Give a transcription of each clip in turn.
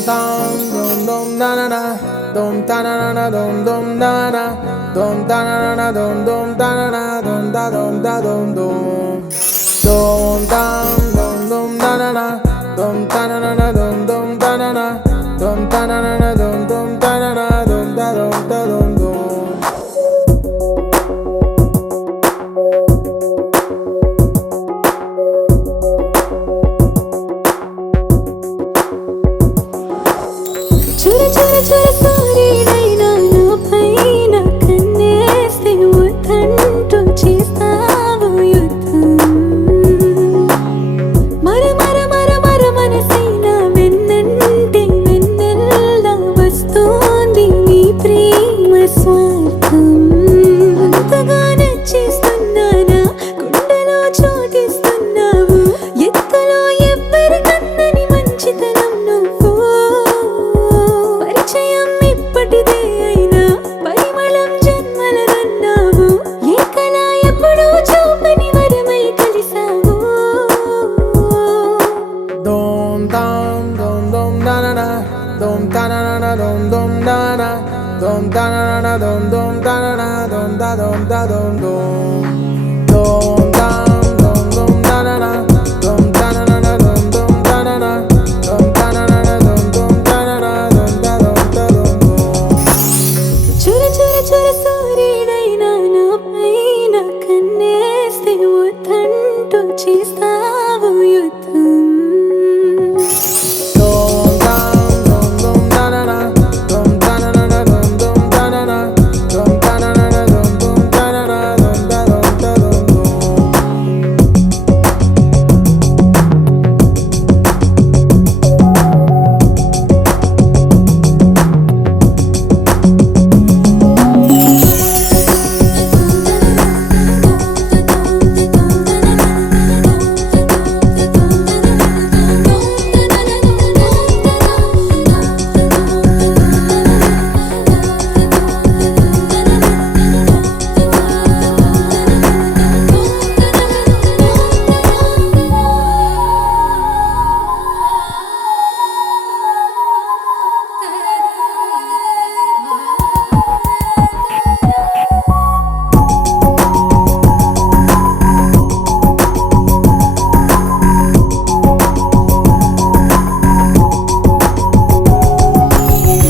dum dum dum da na na dum da na na dum dum da na dum da na na dum dum da na na dum da dum da dum dum dum dum dum da na na dum da na na dum dum da na na dum da na na dum dum da na na dum da dum da dum dum. Chura chura chura sorry naina na paina kaneste uthantu chestavu yuddham mara mara mara mara manasina vennante vennella vastundi nee prema swartham antaga nachistunana gundalo chotistunnavu ettalo evvari kannani manchitanam nuvvu పరిచయం ఇప్పటిదే అయినా పరిమళం జన్మలదన్నావు ఏ కళ ఎప్పుడూ చూపని వరమై కలిసావు Dum dum dum dum da na na dum da na na dum dum da na dum da na na dum dum da na na dum da dum da dum dum dum dum dum dum da na na dum da na na dum dum da na na dum da na na dum dum da na na dum da dum da dum dum. చుర చుర చుర సూర్యుడైనా నా పైన కన్నేస్తే వద్దంటూ చేస్తావు యుద్ధం Dum dum dum dum da na na dum da na na dum dum da na na dum da na na dum dum da na na dum da dum da dum dum.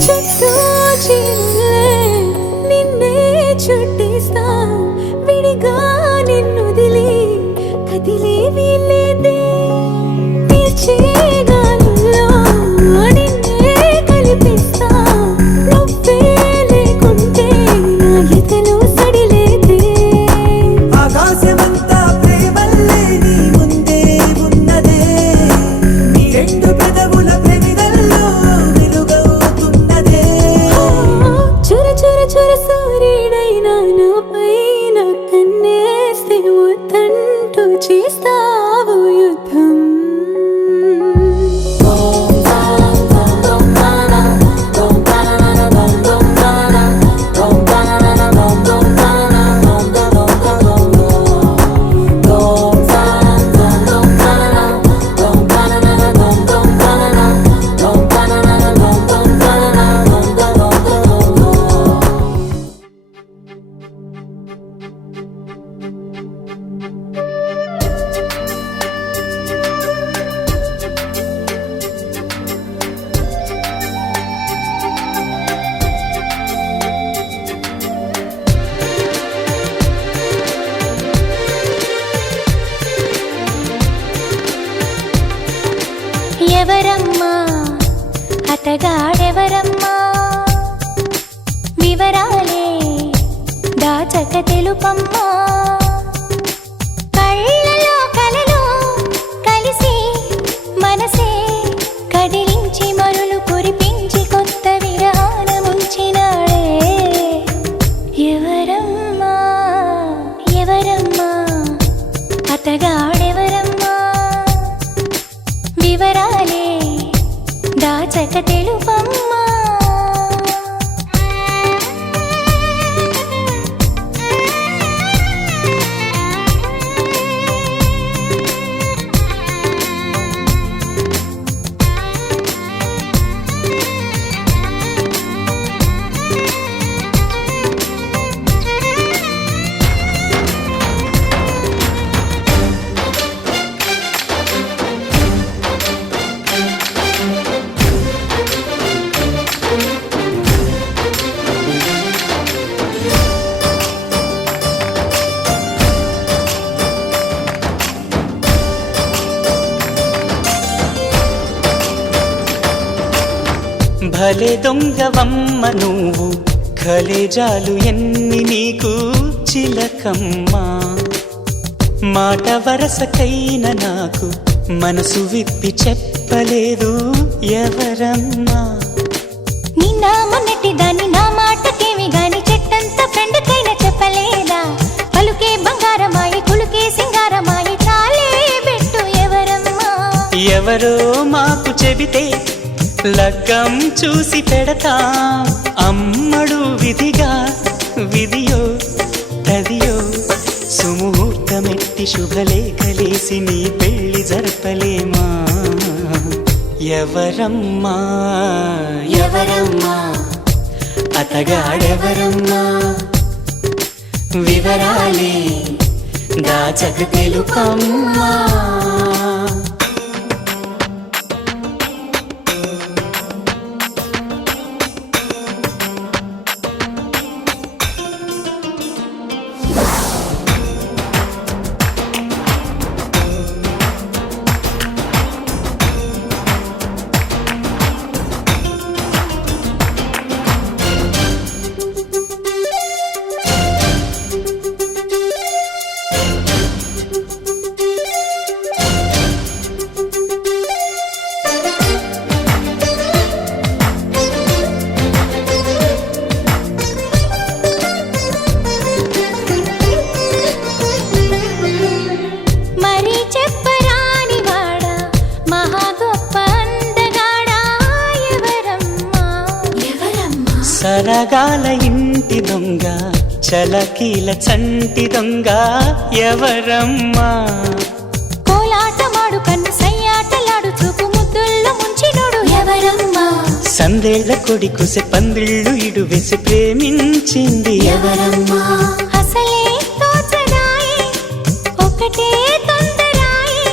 చుట్టూ చీరలే నిన్నే చుట్టేస్తా విడిగా నిన్నొదిలి కదిలే వీల్లేదే పీల్చే గాలుల్లో నిన్నే కలిపిస్తా నువ్వే లేకుంటే నా ఎదలో సడిలేదే ఆకాశమంతా ప్రేమల్లే నీ ముందే ఉన్నదే నీ రెండు పెదవుల పెనిదల్లో వెలుగవుతున్నదే చుర చుర చుర సూర్యుడైనా నా పైన కన్నేస్తే వద్దంటూ చేస్తావు యుద్ధం ఎవరమ్మా అతగాడెవరమ్మా వివరాలే దాచక తెలుపమ్మా కళ్ళలో కలలో కలిసి మనసే కదిలించి మరులు కురిపించి కొత్త విరాన ముంచినాడే ఎవరమ్మా ఎవరమ్మా అతగాడెవరమ్మా వివరాలే దాచక తెలుపమ్మా భలే దొంగవమ్మ నువ్వు ఖలేజాలు ఎన్ని నీకు చిలకమ్మా మాట వరసకైన నాకు మనసు విప్పి చెప్పలేదు ఎవరమ్మా నిన్న మొన్నటి దాన్ని నా మాటకేమి గాని చెట్టంత ఫ్రెండ్కైనా చెప్పలేదా పలుకే బంగారమాయి కులుకే సింగారమాయి చాలే పెట్టు ఎవరమ్మా ఎవరో మాకు చెబితే లగ్గం చూసి పెడతా అమ్మడు విధిగా విధియో తదియో సుముహూర్తమెట్టి శుభలేఖలేసి నీ పెళ్లి జరపలేమా ఎవరమ్మా ఎవరమ్మా అతగాడెవరమ్మా వివరాలే దాచక తెలుపమ్మా మరి చెప్పరాని వాడా మహా గొప్ప అందగాడా ఎవరమ్మా ఎవరమ్మా సరగాల ఇంటి దొంగ చలకీల చంటి దొంగ ఎవరమ్మా కోలాటమాడు కన్ను సయ్యాటలాడు చూపు ముద్దుల్లో ముంచినోడు ఎవరమ్మా సందేళ్ల కొడి కుసె పందిళ్ళు ఇడు వేసి ప్రేమించింది ఎవరమ్మా అసలే తోచడాయే ఒకటే తొందరాయే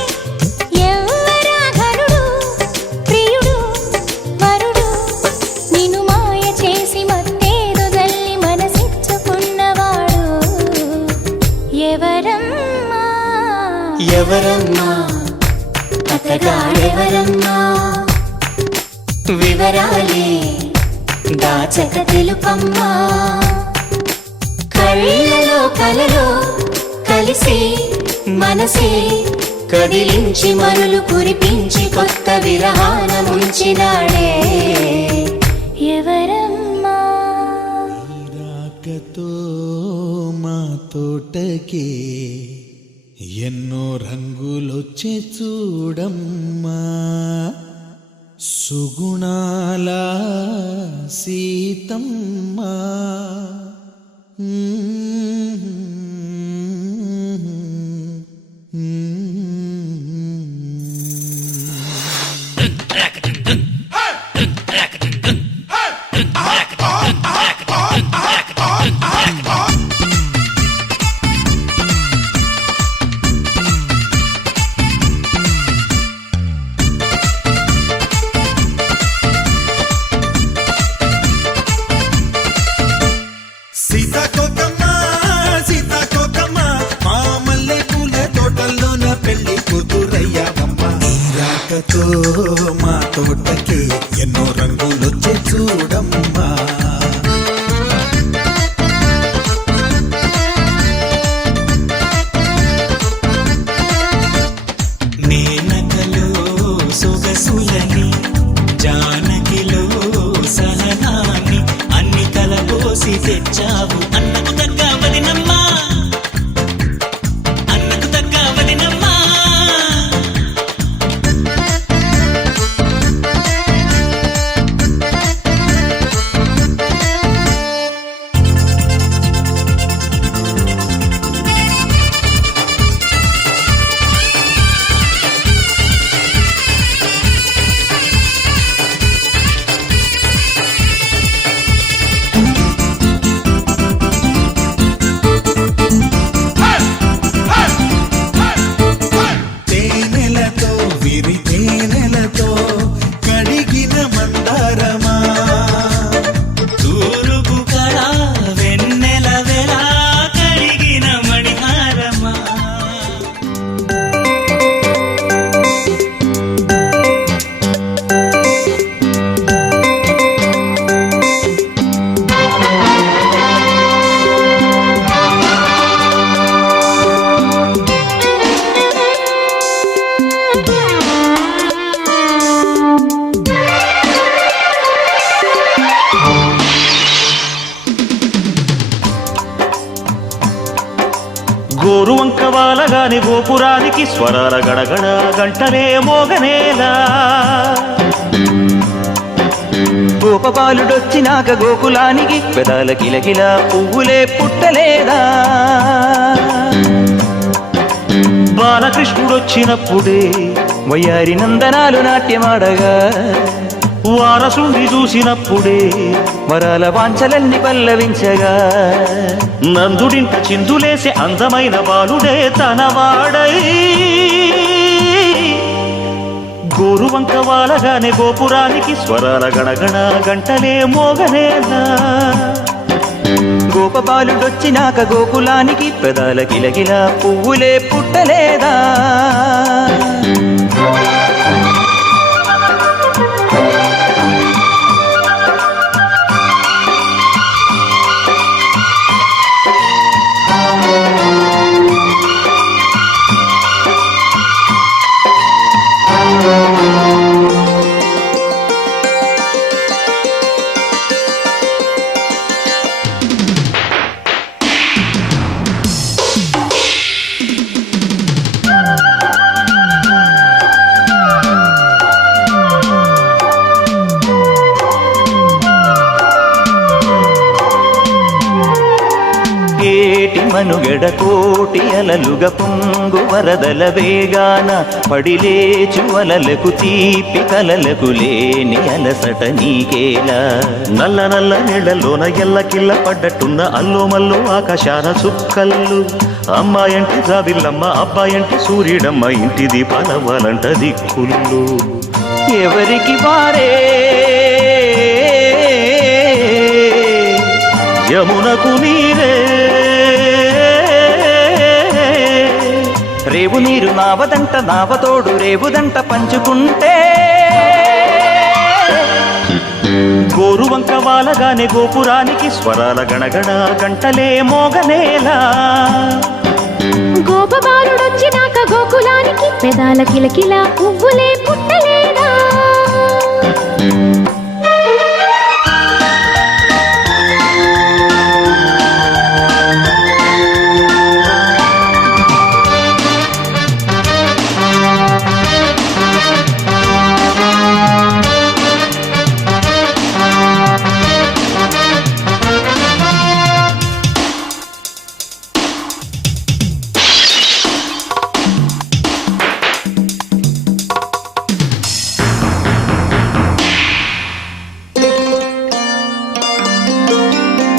ఎవరా ఘనుడు ప్రియుడు వరుడు నిన్ను మాయ చేసి మత్తేదో జల్లి మనసిచ్చుకున్నవాడు ఎవరమ్మా ఎవరమ్మా అతగాడెవరమ్మా వివరాలే దాచక తెలుపమ్మా కళ్ళలో కలలో కలిసి మనసే కదిలించి మరులు కురిపించి కొత్త విరహాన ముంచినాడే ఎవరమ్మా రాకతో మా తోటకి ఎన్నో రంగులొచ్చే చూడమ్మా సుగుణాల సీతమ్మా సీతాకోకమ్మ సీతాకోకమ్మ మా మల్లె పూల తోటల్లోన పెళ్లి కూతురయ్యావమ్మ ఈ రాకతో మా తోటకి ఎన్నో రంగులొచ్చే చూడమ్మా మేనకలో సొగసులని జానకిలో సహనాన్ని అన్ని కలబోసి తెచ్చావు అన్నకు తగ్గ వదినమ్మా అన్నకు తగ్గ వదినమ్మా వాలగాని గోపురానికి స్వరాల గడగడ గంటలే మోగనేలా గోపబాలుడొచ్చినాక గోకులానికి పెదాల కిలకిల పువ్వులే పుట్టలేదా బాలకృష్ణుడొచ్చినప్పుడే వయ్యారి నందనాలు నాట్యమాడగా వారసుండి చూసినప్పుడే వరాల వాంఛలన్నీ పల్లవించగా నందుడింట చిందులేసే అందమైన బాలుడే తనవాడై గోరువంక వాలగానే గోపురానికి స్వరాల గణగణ గంటలే మోగనేలా గోపబాలుడొచ్చినాక గోకులానికి పెదాల కిలకిల పువ్వులే పుట్టలేదా ఏటి మనుగడ కోటి అలలుగ పొంగు వరదల వేగాన పడిలేచు అలలకు తీపి కలలకు లేని అలసట నీకేలా నల్ల నల్ల నీళ్లలోన ఎల్లకిల్ల పడ్డట్టున్న అల్లో మల్లో ఆకాశాన చుక్కల్లు అమ్మాయంటి జాబిల్లమ్మ అబ్బాయంటి సూర్యుడమ్మ ఇంటి దీపాల వాలంట దిక్కుళ్ళు ఎవరికి వారే యమునకు నీరే రేవు నీరు నావదంట నావతోడు రేవుదంట పంచుకుంటే గోరువంక వాలగానే గోపురానికి స్వరాల గణగణ గంటలే మోగనేలా గోపబాలుడొచ్చినాక గోకులానికి పెదాల కిలకిల పువ్వులే పుట్టలేదా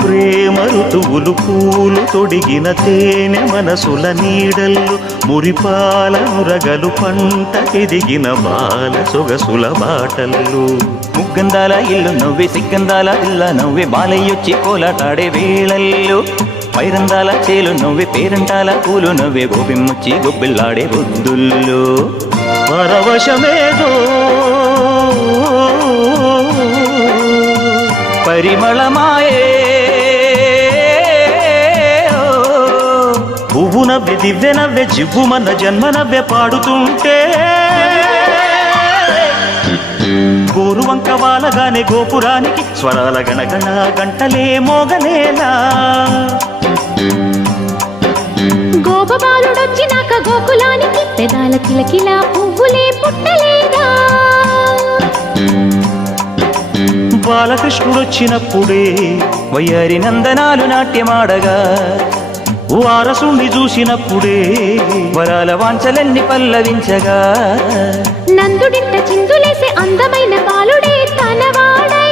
ప్రేమ ఋతువులు పూలు తొడిగిన తేనె మనసుల నీడల్లు మురిపాల నురగలు పంట ఎదిగిన బాల సొగసుల బాటల్లు ముగ్గందాల ఇల్లు నవ్వే సిగ్గందాల ఇల్ల నవ్వే బాలయ్యొచ్చి కోలాటాడే వేళల్లో పైరందాల చేలు నవ్వే పేరంటాల పూలు నవ్వే గోపిమ్మొచ్చి గొబ్బిల్లాడే బొద్దుల్లో పరవశమేదో పరిమళమాయే పువ్వు నవ్వె దివ్వె నవ్వె జివ్వుమన్న జన్మ నవ్వె పాడుతుంటే గోరువంక వాలగానే గోపురానికి స్వరాల గణగణ గంటలే మోగనేలా గోపబాలుడొచ్చినాక గోకులానికి పెదాల కిలకిల పువ్వులే పుట్టలేదా బాలకృష్ణుడొచ్చినప్పుడే వయ్యారి నందనాలు నాట్యమాడగా వారసుండి చూసినప్పుడే వరాల వాంఛలన్నీ పల్లవించగా నందుడింట చిందులేసే అందమైన బాలుడే తనవాడై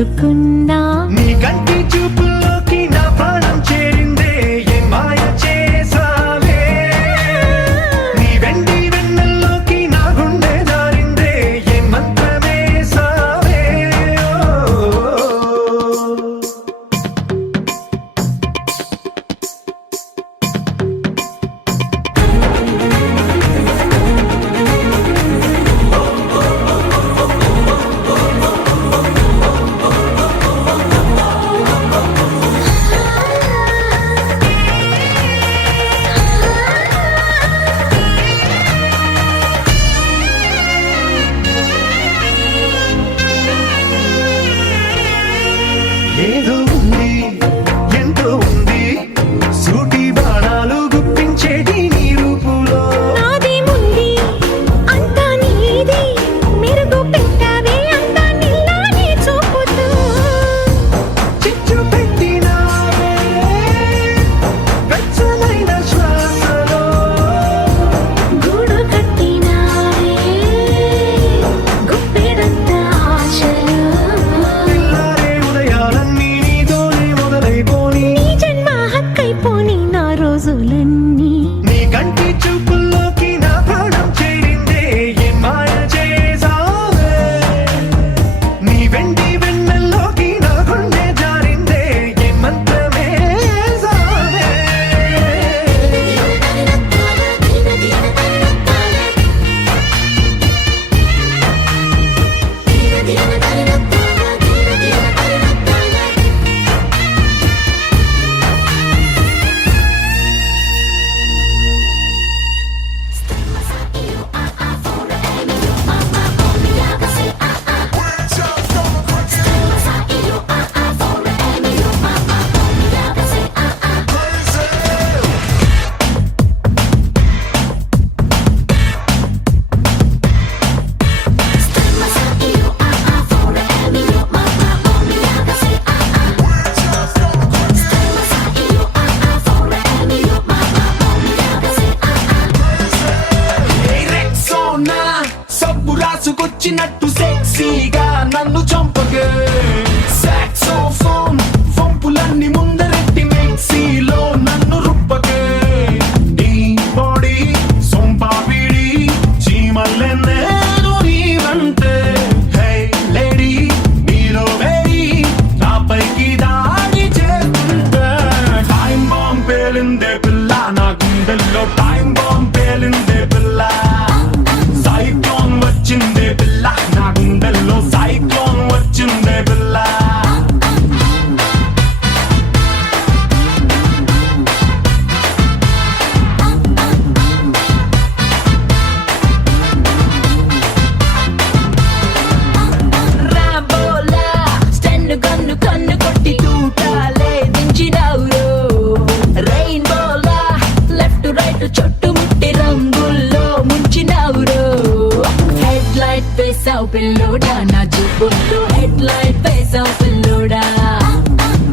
తెలుసుకున్నా. నీ కంటి చూపుల్లోకి నా ప్రాణం చేరిందే ఏ మాయ చేసావే. నీ వెండి వెన్నెల్లోకి నా గుండె జారిందే ఏ మంత్రమేసావే. ఏదో ఉంది ఎంతో ఉంది సూటి బాణాలు గుప్పించేటి నీ రూపులో. నాదేముంది అంతా నీది, మెరుగు పెట్టావే అంతా నిల్లానే చూపుతూ. చిచ్చు పెట్టినావే వెచ్చనైన శ్వాసలో. గూడు కట్టినావే గుప్పెడంత ఆశలు. తెల్లారే ఉదయాలన్నీ నీతోనే మొదలైపోని. నీ జన్మ హక్కైపోని నా రోజులన్నీ. నీ కంటి చూపుల్లోకి నా ప్రాణం చేరిందే ఏ మాయ చేసావే. నీ వెండి వెన్నెల్లోకి నా గుండె జారిందే ఏ మంత్రమేసావే. రెక్సోనా సబ్బు రాసుకొచ్చినట్టు సెక్సీగా నన్ను చంపగే. సాక్సోఫోన్ వంపులన్నీ ముందరెట్టి మెక్సీలో నన్ను రుప్పగే. ఈ బాడీ సొంపాపిడి చీమల్లెన్నేను నీవంటే. హే లేడీ నీలో వేడి నాపైకి దాడి చేస్తుంటే. టైం బాంబ్ పేలిందే పిల్ల నా గుండెల్లో. టైం బాంబ్ పేలిందే పిల్ల. సైక్లోన్ వచ్చిందే పిల్ల నా గుండెల్లో. సైక్లోన్ వచ్చిందే పిల్ల. రాంబోలా స్టెన్ను కన్ను కన్ను కొట్టి తూటాలే దించినావురో. రెయిన్బోలా లెఫ్ట్ రైట్ చుట్టుముట్టి రంగుల్లో ముంచినావురో. హెడ్ లైట్ వేసావు పిల్లోడా నా చూపుల్లో. హెడ్ లైట్ వేసావు పిల్లోడా.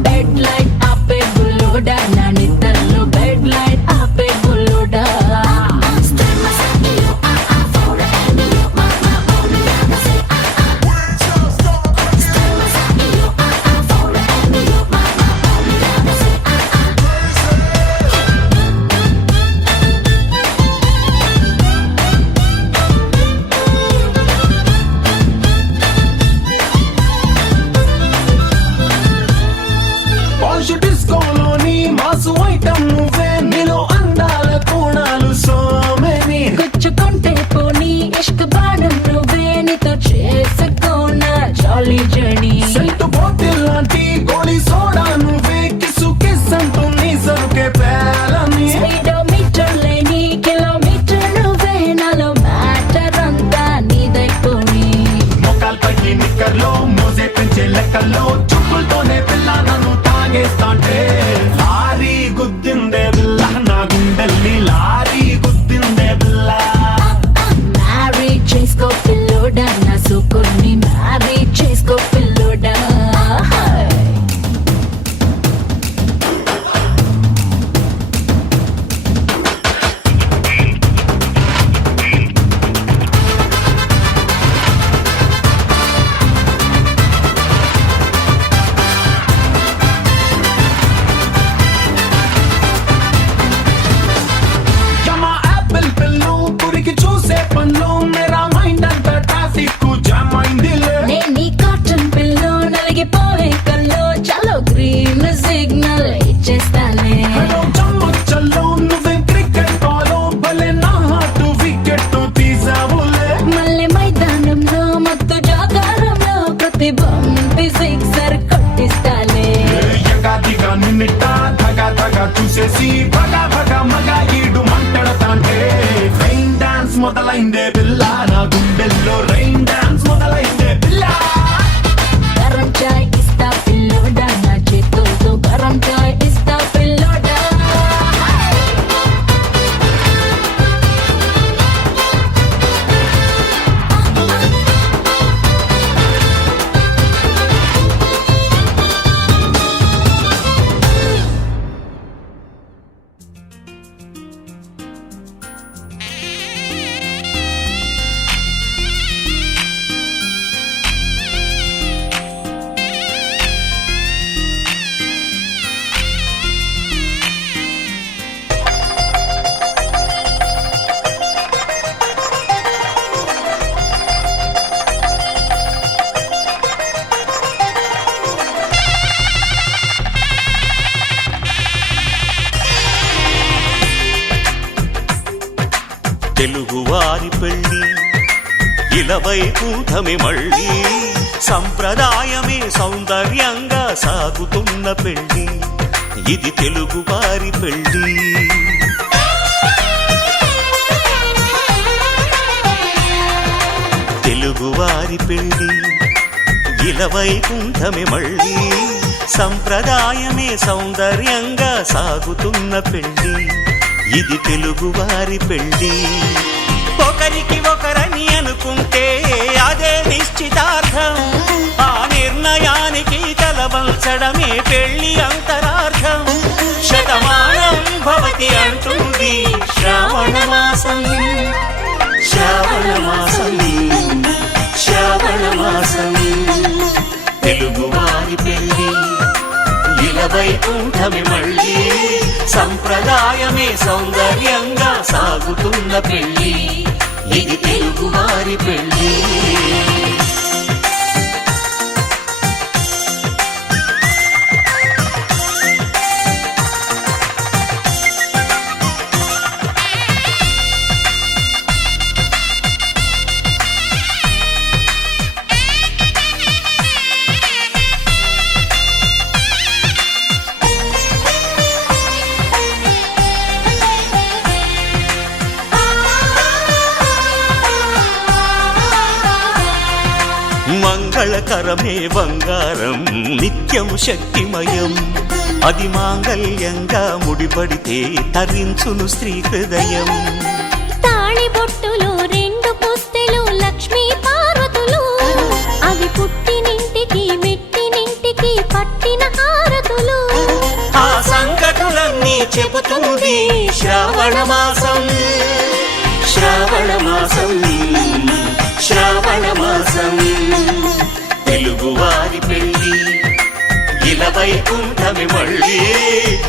బెడ్ లైట్ ఆపే బుల్లోడా నా నిద్రలో. బెడ్ లైట్ ఆపే బుల్లోడా. మొదలైందే పిల్ల నా గుండెల్లో రైన్ డాన్స్ మొదలైందే పిల్ల గరం చాయ్ ఇస్తా పిల్లోడా నా చేతులతో గరం చాయ్ ఇస్తా పిల్లోడా తెలుగువారి పెళ్ళి ఇలవై కూటమి మళ్ళీ సంప్రదాయమే సౌందర్యంగా సాగుతున్న పెళ్ళి ఇది తెలుగువారి పెళ్ళి తెలుగువారి పెళ్ళి ఇలవై కూటమి మళ్ళీ సంప్రదాయమే సౌందర్యంగా సాగుతున్న పెళ్ళి ఇది తెలుగువారి పెళ్ళి ఒకరికి ఒకరని అనుకుంటే అదే నిశ్చితార్థం ఆ నిర్ణయానికి తలవంచడమే పెళ్ళి అంతరార్థం శతమానం భవతి అంటుంది శ్రావణ మాసం శ్రావణ మాసం శ్రావణ మాసం తెలుగువారి పెళ్ళి ఇలవై కూటమి మళ్ళీ సంప్రదాయమే సౌందర్యంగా సాగుతున్న పెళ్ళి ఇది తెలుగువారి పెళ్ళి మంగళకరమే బంగారం నిత్యం శక్తిమయం అది మాంగళ్యంగా ముడిపడితే తరించును స్త్రీ హృదయం తాళి బొట్టులో రెండు పుస్తెలు లక్ష్మీ పార్వతులు అవి పుట్టినింటికి మెట్టినింటికి పట్టిన హారతులు ఆ సంగతులన్నీ చెబుతుంది శ్రావణ మాసం శ్రావణ మాసం శ్రావణ మాసం తెలుగువారి పెళ్ళి ఇలవై కూటమి మళ్ళీ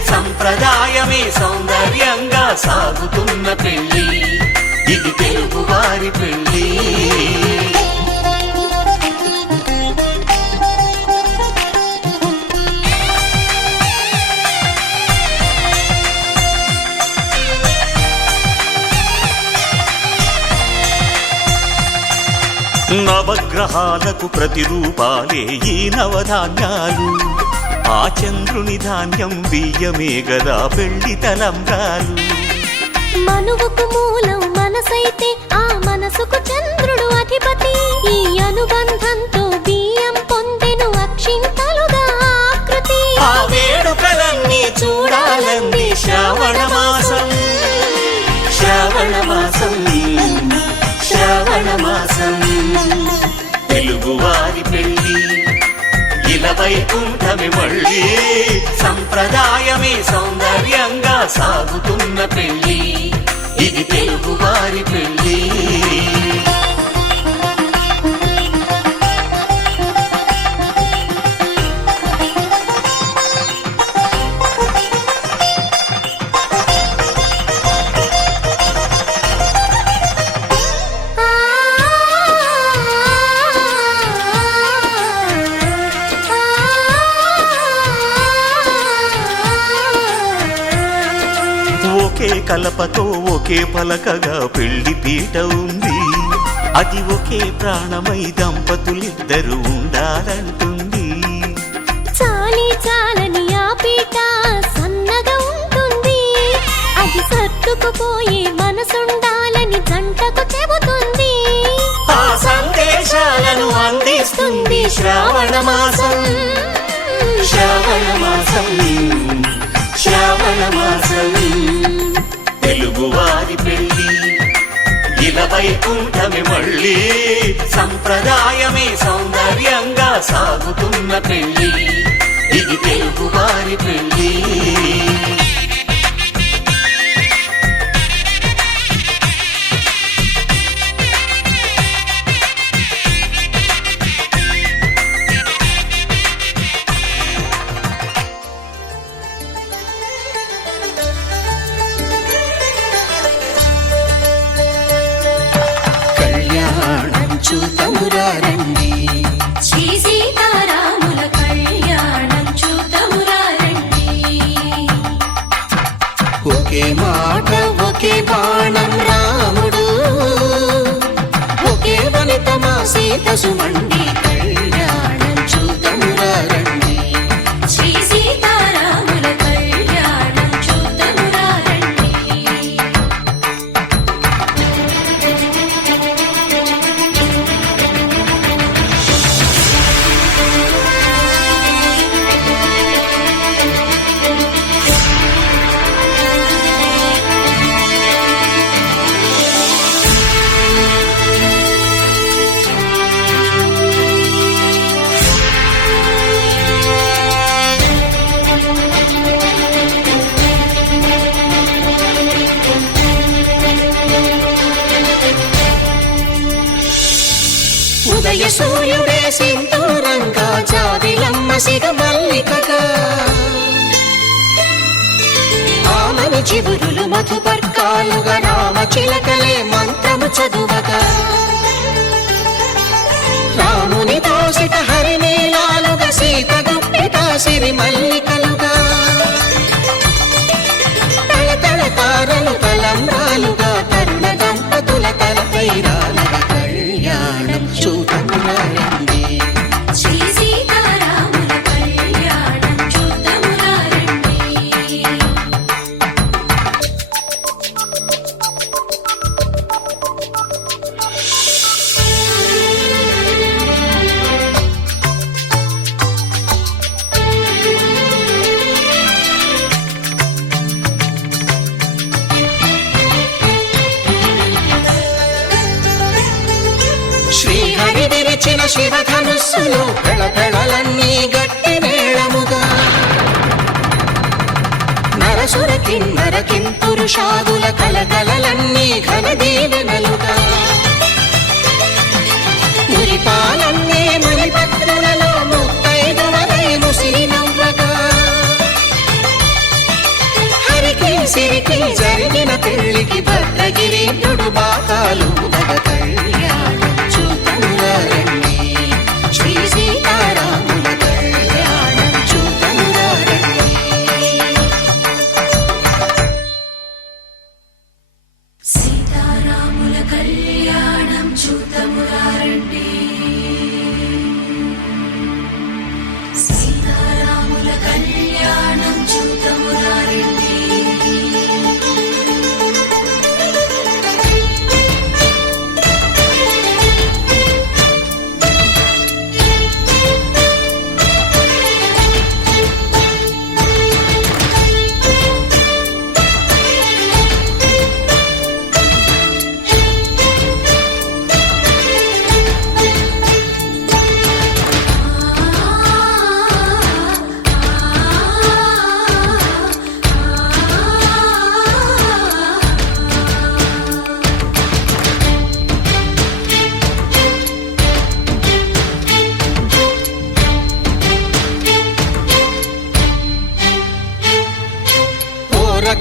సంప్రదాయమే సౌందర్యంగా సాగుతున్న పెళ్ళి ఇది తెలుగువారి పెళ్ళి నవగ్రహాలకు ప్రతిరూపాలే ఈ నవధాన్యాలు ఆ చంద్రుని ధాన్యం బియ్యమే గదా పెళ్లి తలంబ్రాలు మనువుకు మూలం మనసైతే ఆ మనసుకు చంద్రుడు అధిపతి ఈ అనుబంధంతో బియ్యం పొందెను అక్షింతలుగా ఆకృతి ఆ వేడుకలన్నీ చూడాలంది శ్రావణ మాసం శ్రావణ మాసం శ్రావణ మాసం తెలుగువారి పెళ్ళి ఇలవై కూటమి మళ్ళీ సంప్రదాయమే సౌందర్యంగా సాగుతున్న పెళ్ళి ఇది తెలుగువారి పెళ్ళి ఒకే కలపతో ఒకే పలకగా పెళ్లి పీట ఉంది అది ఒకే ప్రాణమై దంపతులిద్దరూ ఉండాలంటుంది చాలి చాలని ఆ పీట సన్నగా ఉంటుంది అది సర్దుకుపోయే మనసుండాలని జంటకు చెబుతుంది శ్రావణ మాసం శ్రావణ మాసం శ్రావణ మాసం తెలుగువారి పెళ్ళి ఇలా వైకుంఠమే మళ్ళీ సంప్రదాయమే సౌందర్యంగా సాగుతున్న పెళ్ళి ఇది తెలుగువారి పెళ్ళి కళ్యాణం చూతమురారండి శ్రీ సీతారాముల కళ్యాణం చూతమురారండి ఒకే మాట ఒకే బాణం రాముడు ఒకే వనిత మా సీత సుమండి కళ్యాణం చూతమురారండి శ్రీ సీతారాముల కళ్యాణం చూతమురారండి ఉదయ సూర్యుడే సింధూరంగా జాబిలమ్మ సిగ మల్లికగా ఆమని చిగురులు మధుపర్కాలుగా రామ చిలకలే మంత్రము చదువగా రాముని దోసిట హరినీలాలుగా సీత గుప్పిట సిరి మల్లికలుగా తళతళ తారలు తలంబ్రాలుగా తరుణ దంపతుల తలపైరాలుగా కళ్యాణం చూతమురారండి శ్రీ సీతారాముల కళ్యాణం చూతమురారండి శ్రీహరి విరిచిన శివధనుస్సులు పెళపెళలన్నీ గట్టి మేళముగా నరసుర కిన్నర కింపురుషాదుల కలకలలన్నీ ఘన దీవెనలుగా మురిపాలన్నీ మునిపత్రులలో ముత్తైదువలై ముసిరి నవ్వగా హరికి సిరికి జరిగిన పెళ్లికి భద్రగిరీంద్రుడు బాకాలు కళ్యాణం చూతమురారండి శ్రీ సీతారాముల కళ్యాణం చూతమురారండి సీతారాముల కళ్యాణం చూతమురారండి సీతారాముల కళ్యాణం చూతమురారండి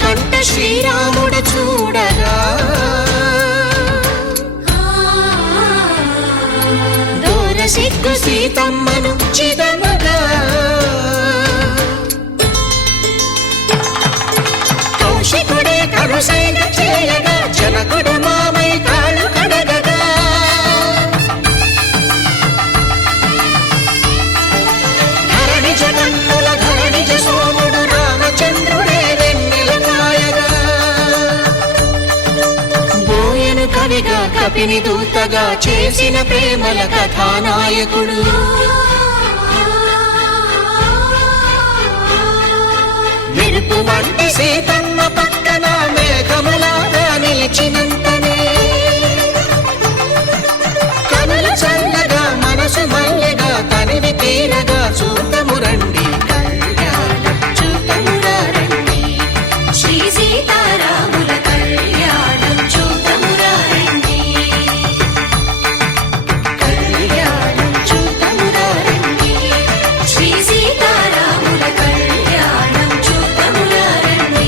కంట శ్రీరాముడు చూడగా దూర సిగ్గు సీతమ్మను చిదమగా కౌశికుడే కరుసైన చేయగా జనకుడు మామై కాళ్ళు కడగగా ధరణి జగన్నుల ధరణిజ సోముడు రామచంద్రుడే వెన్నెల కాయగా బోయను కవిగా కపిని దూతగా చేసిన ప్రేమల కథానాయకుడు. మెరుపు వంటి సీతమ్మ పక్కన మేఘములాగా నిలిచినంతనే కనులు చల్లగా మనసు మల్లెగా తనివి తీరగా చూతము రండి కళ్యాణం చూతమురా రండి శ్రీ సీతారాముల కళ్యాణం చూతమురా రండి కళ్యాణం చూతమురా రండి శ్రీ సీతారాముల కళ్యాణం చూతమురా రండి.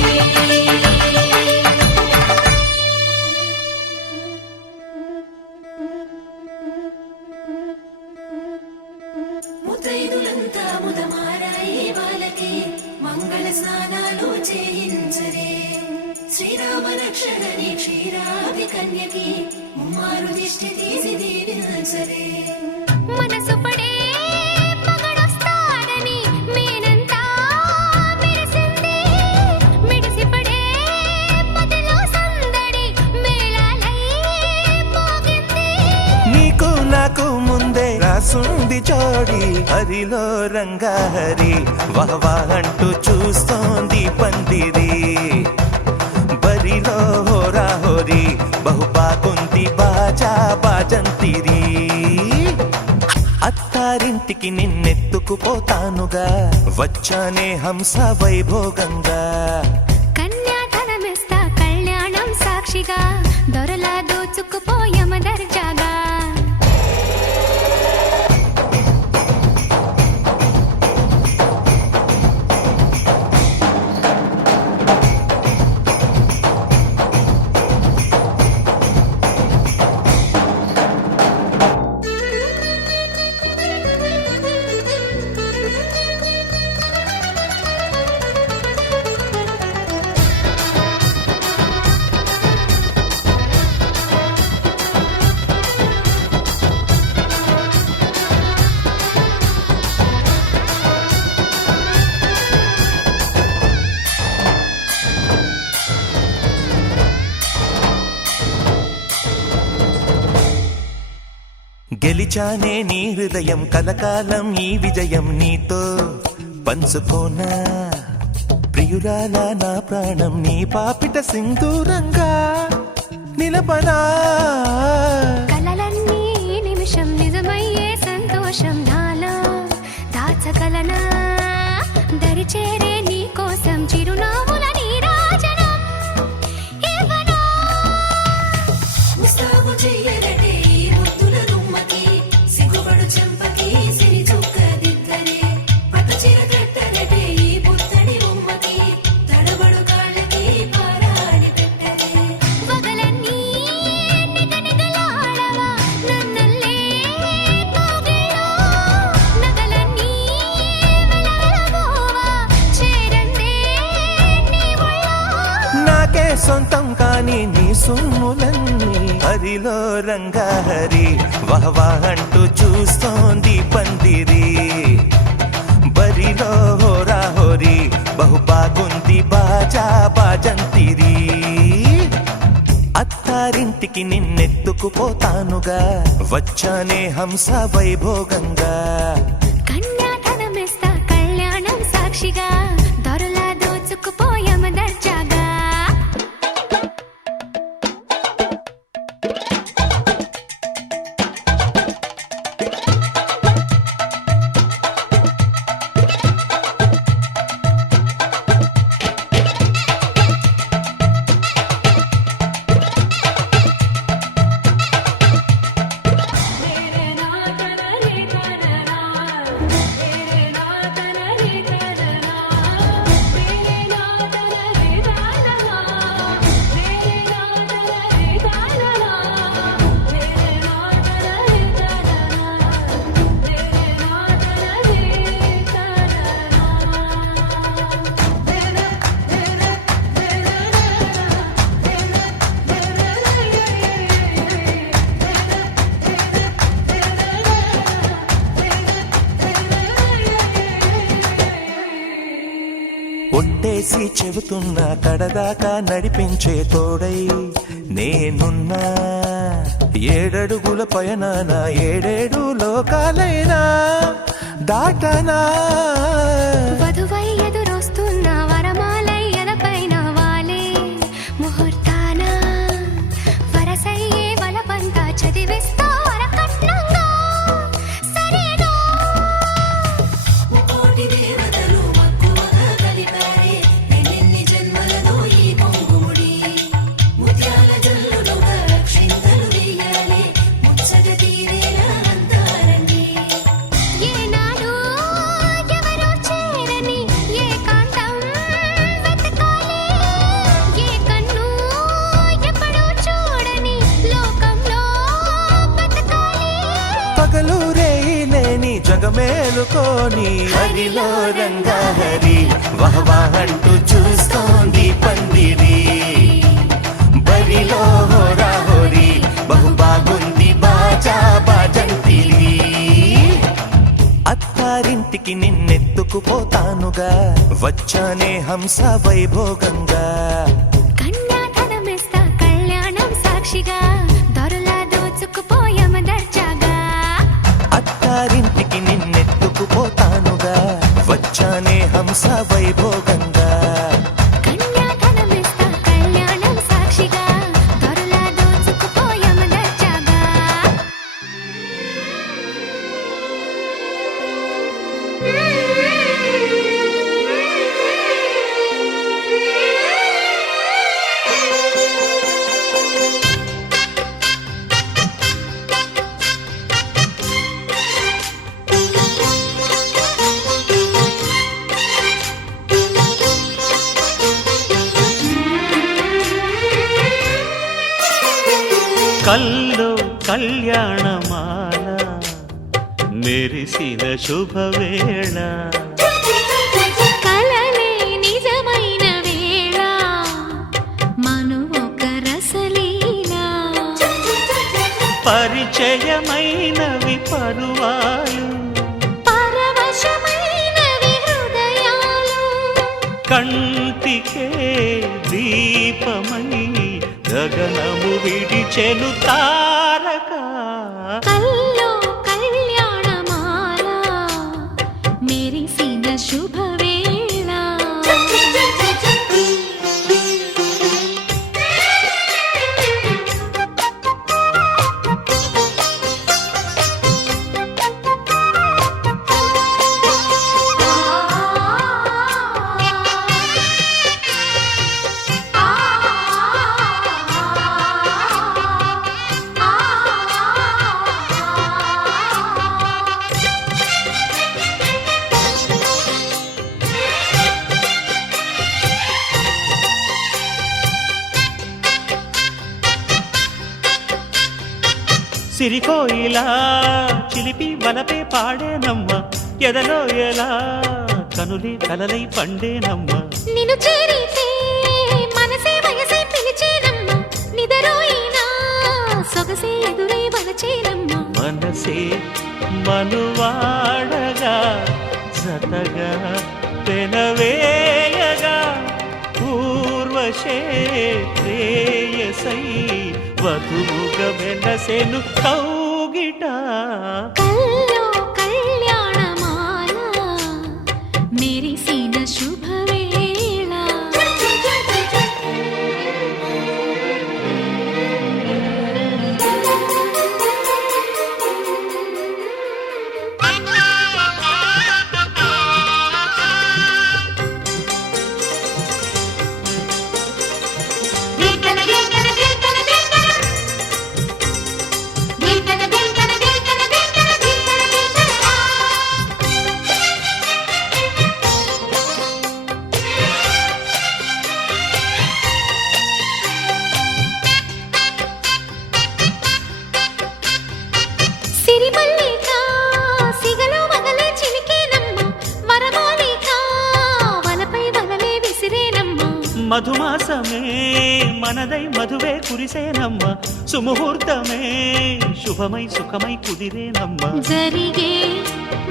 ముత్తైదులంతా ముదమారాయి వాళ్ళకి మంగళ స్నానాలు చేయించరే శ్రీరామ రక్షణని క్షీరాది కన్యకి ముమ్మారు దిష్టి తీసి దీవించరే మనసు పడే మగడొస్తాడని మేనంతా మెరిసింది మిడిసి పడే పదిలో సందడి మేళాలై మోగింది నీకు నాకు ముందే రాసుంది జోడి హరిలో రంగా హరి వహవా అంటూ చూస్తోంది పందిరి బరిలో హోరా హోరి బహు బాగుంది బాజా బాజంతిరి అత్తారింటికి నిన్నెత్తుకుపోతానుగా వచ్చానే హంస వైభోగంగా కన్యాధనమిస్తా కళ్యాణం సాక్షిగా దొరలా దోచుకుపోయమ దర్జాగా గెలిచానే నీ హృదయం కలకాలం ఈ విజయం నీతో పంచుకోనా ప్రియురాల నా ప్రాణం నీ పాపిట సింధూరంగా నిలపనా కలలన్నీ నిమిషం నిజమయ్యే సంతోషం నాలో దాచగలనా దరిచేరే నీ కోసం చిరునవ్వుల నీరాజనం ఇవ్వనా ముస్తాబు చెయ్యరటే ఈ ముద్దుల గుమ్మకి సిగ్గుపడు చెంపకి సిరి చుక్క దిద్దరే పట్టు చీర కట్టరటే ఈ పుత్తడి బొమ్మకి తడబడు కాళ్ళకి పారాని పెట్టరే వగలన్నీ నిగనిగలాడవా నన్నల్లే కోగిలో నగలన్నీ వెలవెలబోవా చేరందే నీ ఒళ్ళో నాకే సొంతం కాని నీ సొమ్ములన్నీ హరిలో రంగా హరి వహవా అంటూ చూస్తోంది పందిరి బరిలో హోరా హోరి బహు బాగుంది బాజా బాజంతిరి అత్తారింటికి నిన్నెత్తుకుపోతానుగా వచ్చానే హంస వైభోగంగా కన్యాధనమిస్తా కళ్యాణం సాక్షిగా దొరలా దోచుకుపోయమ దర్జాగా ఒట్టేసి చెబుతున్నా కడదాకా నడిపించే తోడై నేనున్నా ఏడడుగుల పయనాన ఏడేడు లోకాలైనా దాటనా వధువై ఎదురొస్తున్న వరమాలై ఎదపైన వాలే ముహూర్తాన వరసయ్యే వలపంతా చదివిస్తా వరకట్నంగా సరేనా కోటి దేవతలు మక్కువగా కలిపారే ఎన్నెన్ని జన్మలదో ఈ పొంగుముడి ముత్యాల జల్లులుగా క్షింతలు వేయాలి ముచ్చట తీరేలా అంతారండి ఏనాడు ఎవరో చేరని ఏకాంతం వెతకాలి ఏ కన్ను ఎప్పుడూ చూడని లోకంలో బతకాలి పగలు రేయి లేని జగమేలుకోని హరిలో రంగహరి వహవాహంటూ చూస్తోంది పందిరి బరిలో హోరాహోరి బహు బాగుంది బాజా బాజంతిరి అత్తారింటికి నిన్నెత్తుకుపోతానుగా వచ్చానే హంస వైభోగంగా కన్యాధనమిస్తా కళ్యాణం సాక్షిగా దొరలా దోచుకుపోయామ దర్జాగా అత్తారింటికి నిన్నెత్తుకుపోతానుగా వచ్చానే హంస వైభోగంగా కన్యాధనమిస్తా కళ్యాణం సాక్షిగా దొరలా దోచుకుపోయామ దర్జాగా కల్లో కళ్యాణమాల మెరిసిన శుభవేళ కలలే నిజమైన వేళ మను ఒక రసలీలా పరిచయమైనవి పరువాలు పరవశమైనవి హృదయాలు కంటికే దీపమై గగనము విడిచెను తారక కల్లో కళ్యాణమాల మెరిసిన శుభవేళ సిరికోయిలా చిలిపి వలపే పాడేనమ్మ ఎదలో ఎలా కనులే కలలై పండేనమ్మ నిన్ను చేరితే మనసే వయసే పిలిచేనమ్మ నిదరోయినా సొగసే ఎదురై వలచేనమ్మ మనసే మనువాడగా జతగా పెనవేయగా పూర్వశే ప్రేయసై వధువుగా వెనసెను కౌగిట కల్లో కళ్యాణమాల మెరిసిన శుభవేళ సిరిమల్లిక సిగలో వగలే చిలికేనమ్మ వరమాలిక వలపై వలలే విసిరేనమ్మ మధుమాసమే మనదై మధువే కురిసేనమ్మ సుముహూర్తమే శుభమై సుఖమై కుదిరేనమ్మ జరిగే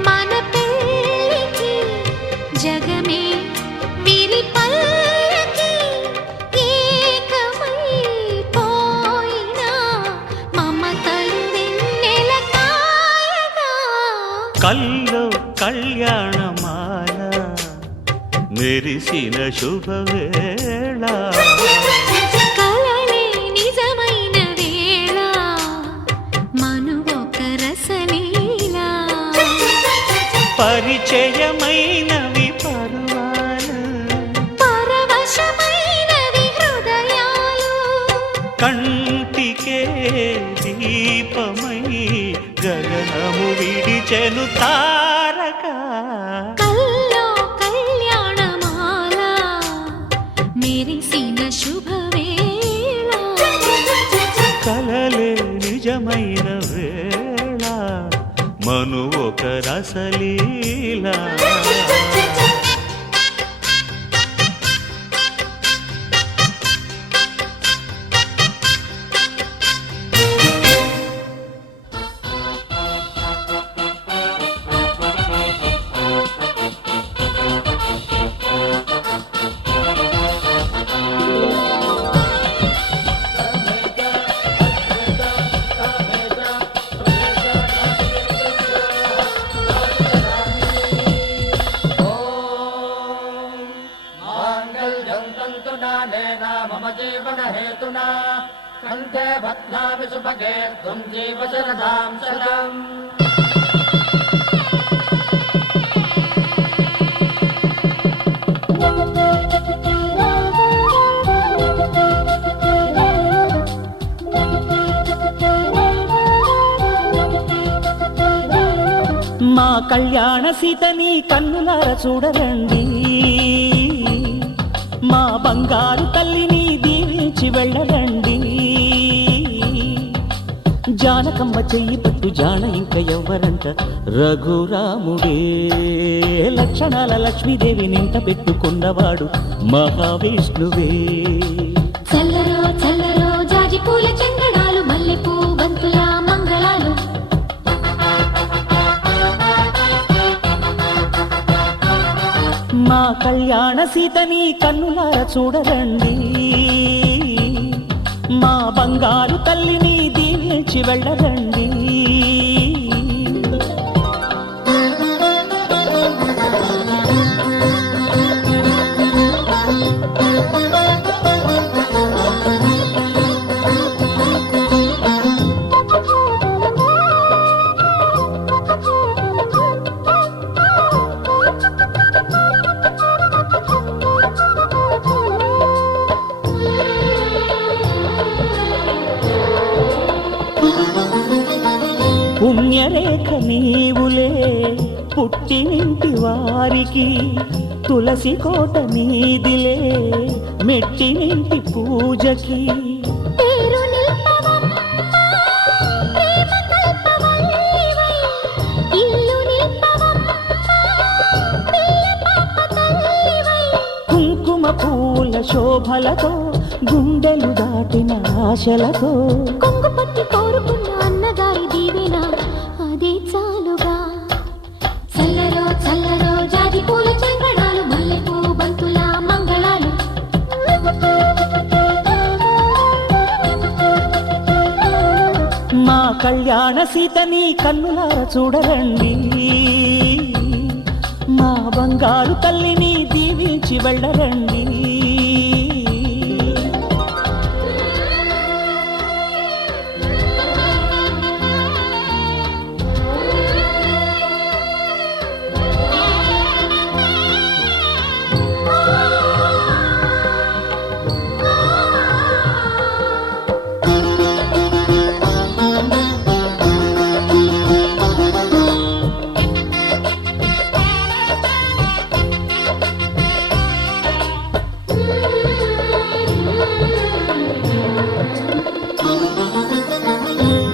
మన పెళ్ళికి జగమే వీరి పల్లకి ఏకమై పోయినా మమత కల్లో కళ్యాణమాల మెరిసిన శుభవేళ కలలే నిజమైన వేళ మనువొక రసలీలా పరిచయమైనవి పర్వాలు పరవశమైనవి హృదయాలు కంటికే దీపమై గగనము విడిచెను తారక కల్లో కళ్యాణమాల మెరిసిన శుభవేళ కలలే నిజమైన వేళ మను ఒక రసలీలా मम जीवन हेतुना कंठे बध्नामि सुभगे त्वं जीव शरदां शरम् మా కళ్యాణ సీతని కన్నులార చూడరండి మా బంగారు తల్లిని దీవించి వెళ్ళరండి జానకమ్మ చెయ్యి పట్టు జాన ఇంక ఎవ్వరంట రఘురాముడే లక్షణాల లక్ష్మీదేవి నింట పెట్టుకున్నవాడు మహావిష్ణువే చల్లరో చల్లరో జాజి పూల చెంగడాలు మల్లెపూ బంతుల మంగళాలు మా కళ్యాణ సీతని కన్నులార చూడరండి మా బంగారు తల్లిని దీవించి వెళ్ళరండి పుణ్యరేఖ నీవులే పుట్టినింటి వారికి తులసి కోట నీదిలే మెట్టినింటి పూజకి పేరు నిల్పవమ్మ ప్రేమ కల్పవల్లివై ఇల్లు నిల్పవమ్మ పిల్ల పాప తల్లివై కుంకుమ పూల శోభలతో గుండెలు దాటిన ఆశలతో కొంగు పట్టి కోరుకున్న అన్నగారి దీవెన అదే చాలుగా చల్లరో చల్లరో జాజి పూల చెంగడాలు మల్లెపూ బంతుల మంగళాలు మా కళ్యాణ సీతని కన్నులార చూడరండి మా బంగారు తల్లిని దీవించి వెళ్ళరండి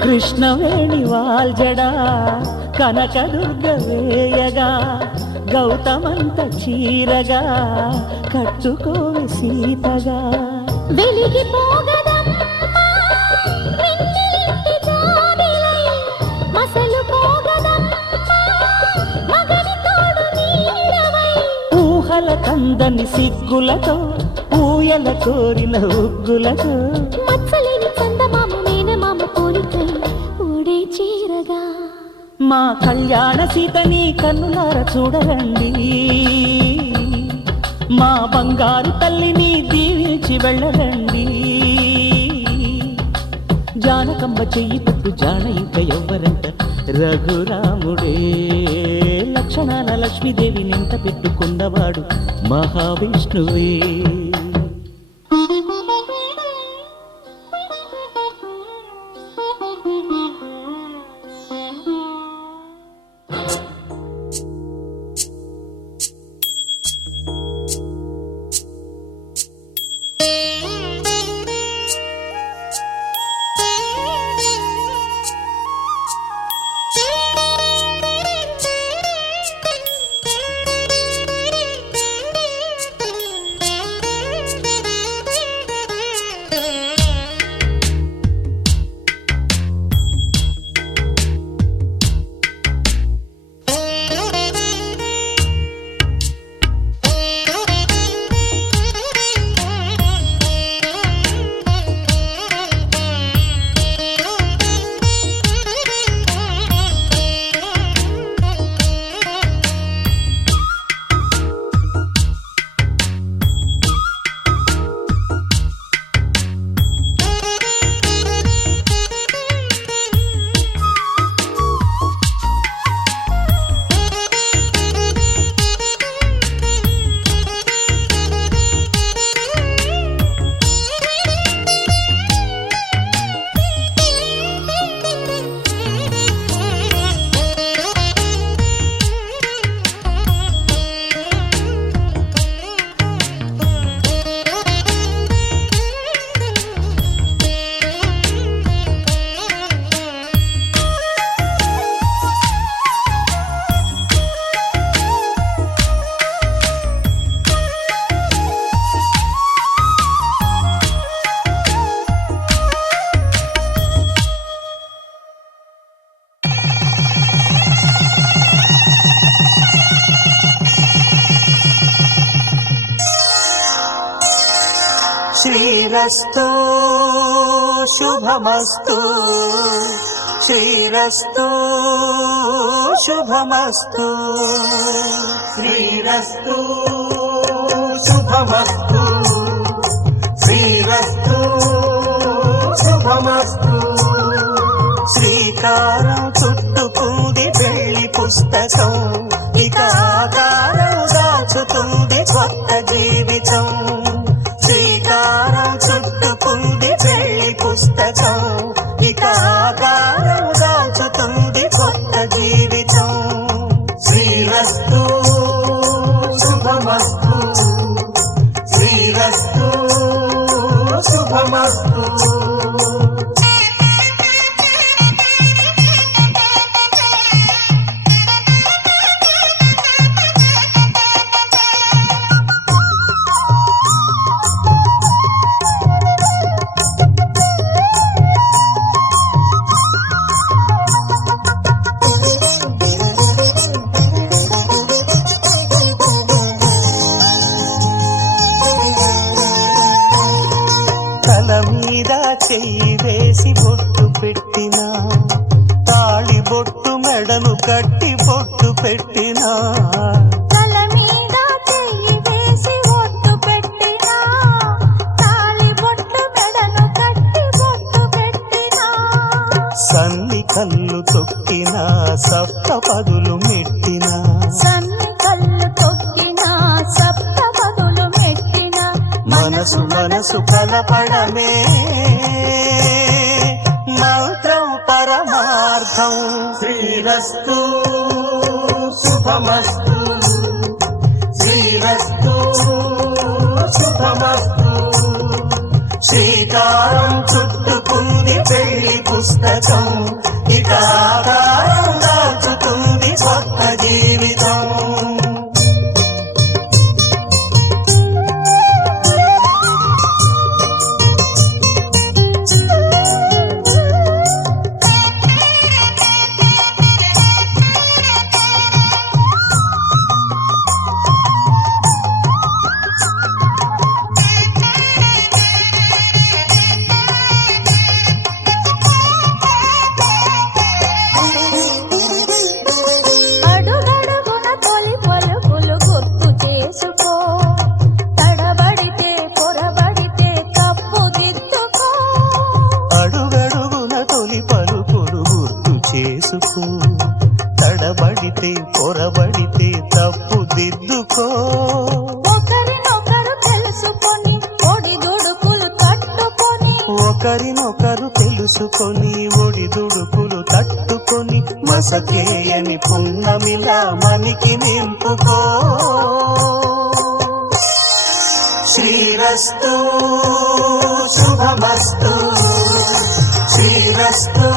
కృష్ణవేణి వాల్జడా కనకదుర్గ వేయగా గౌతమంత చీరగా కట్టుకోవి సీతగా వెలిగిపోగదమ్మా నిన్నింటి జాబిలై మసలు పోగదమ్మా మగని తోడు నీడవై ఊహల కందని సిగ్గులతో ఊయల కోరిన ఉగ్గులతో మచ్చలేని చందమామ మేనమామ పోలికై ఊడే చీరగా మా కళ్యాణ సీతని కన్నులార చూడరండి, మా బంగారు తల్లిని దీవించి వెళ్ళరండి. జానకమ్మ చెయ్యి పట్టు జాన ఇంక ఎవ్వరంట, రఘురాముడే లక్షణాల లక్ష్మీదేవి నింట పెట్టుకున్నవాడు మహావిష్ణువే. శ్రీరస్తు శుభమస్తు, శ్రీరస్తు శుభమస్తు, శ్రీరస్తు శుభమస్తు, శ్రీరస్తు శుభమస్తు. శ్రీకారం చుట్టుకుంది పెళ్లి పుస్తకం, ఇక ఆకారం దాచుతుంది కొత్త జీవితం. శ్రీకారం చుట్టుకుంది పెళ్లి పుస్తకం, ఇక ఆకారం దాచుతుంది కొత్త జీవితం. శ్రీరస్తు శుభమస్తు, శ్రీరస్తు శుభమస్తు. చెయ్యి వేసి బొట్టు పెట్టినా, తాళి బొట్టు మెడను కట్టి బొట్టు పెట్టినా, తల మీద చెయ్యి వేసి బొట్టు పెట్టినా, తాళి బొట్టు మెడను కట్టి బొట్టు పెట్టినా, సన్ని కళ్ళు తొక్కినా సప్త పదులు మెట్టినా, సన్ని కళ్ళు తొక్కినా సప్త పదులు మెట్టినా, మనసు మనసు కలపడమే మంత్రం పరమార్థం. శ్రీరస్తు శుభమస్తు, శ్రీరస్తు శుభమస్తు. శ్రీకారం చుట్టుకుంది పెళ్లి పుస్తకం, ఇక ఆకారం దాచుతుంది కొత్త జీవితం. చేసుకో, తడబడితే పొరబడితే తప్పు దిద్దుకో. ఒకరినొకరు తెలుసుకొని ఒడిదుడుకులు తట్టుకొని, ఒకరినొకరు తెలుసుకొని ఒడిదుడుకులు తట్టుకొని, మసకేయని పున్నమిలా మనికి నింపుకో. శ్రీరస్తు శుభమస్తు, శ్రీరస్తు